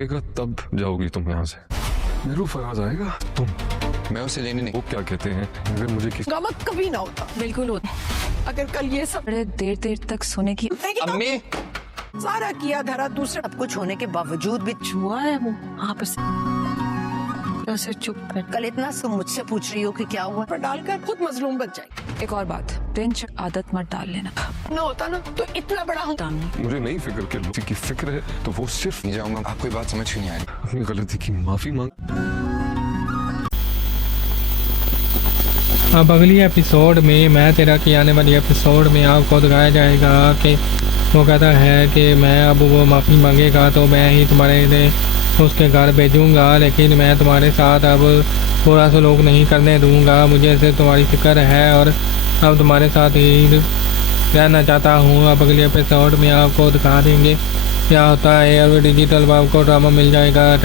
तब जाओगी तुम यहाँ से। मेरू फराज आएगा तुम। मैं उसे लेने नहीं। वो क्या कहते हैं, अगर मुझे किसी गमक कभी ना होता। बिल्कुल होता। अगर कल ये सब बड़े देर तक सोने की अम्मी सारा किया धरा, दूसरा सब कुछ होने के बावजूद भी छुआ है वो आप से चुप कर। कल इतना सब मुझसे पूछ रही हो कि क्या हुआ, पर डालकर खुद मजलूम बन जाएगी। एक और बात, टेंश आदत मत डाल लेना। ना होता ना तो इतना बड़ा होता। मुझे नहीं फिक्र के लोगों की फिक्र है तो वो सिर्फ नहीं जाऊंगा। आपको ये बात समझ क्यों नहीं आ रही? अपनी गलती की माफी मांग। अब अगली एपिसोड में मैं तेरा की आने वाली एपिसोड में आपको दिखाया जाएगा कि वो कहता है कि मैं अब वो माफ़ी मांगेगा तो मैं ही तुम्हारे लिए उसके घर भेजूंगा, लेकिन मैं तुम्हारे साथ अब बुरा सलूक नहीं करने दूंगा। मुझे इससे तुम्हारी फिक्र है और अब तुम्हारे साथ ही रहना चाहता हूँ। अब अगले एपिसोड में आपको दिखा देंगे क्या होता है और डिजिटल आपको ड्रामा मिल जाएगा।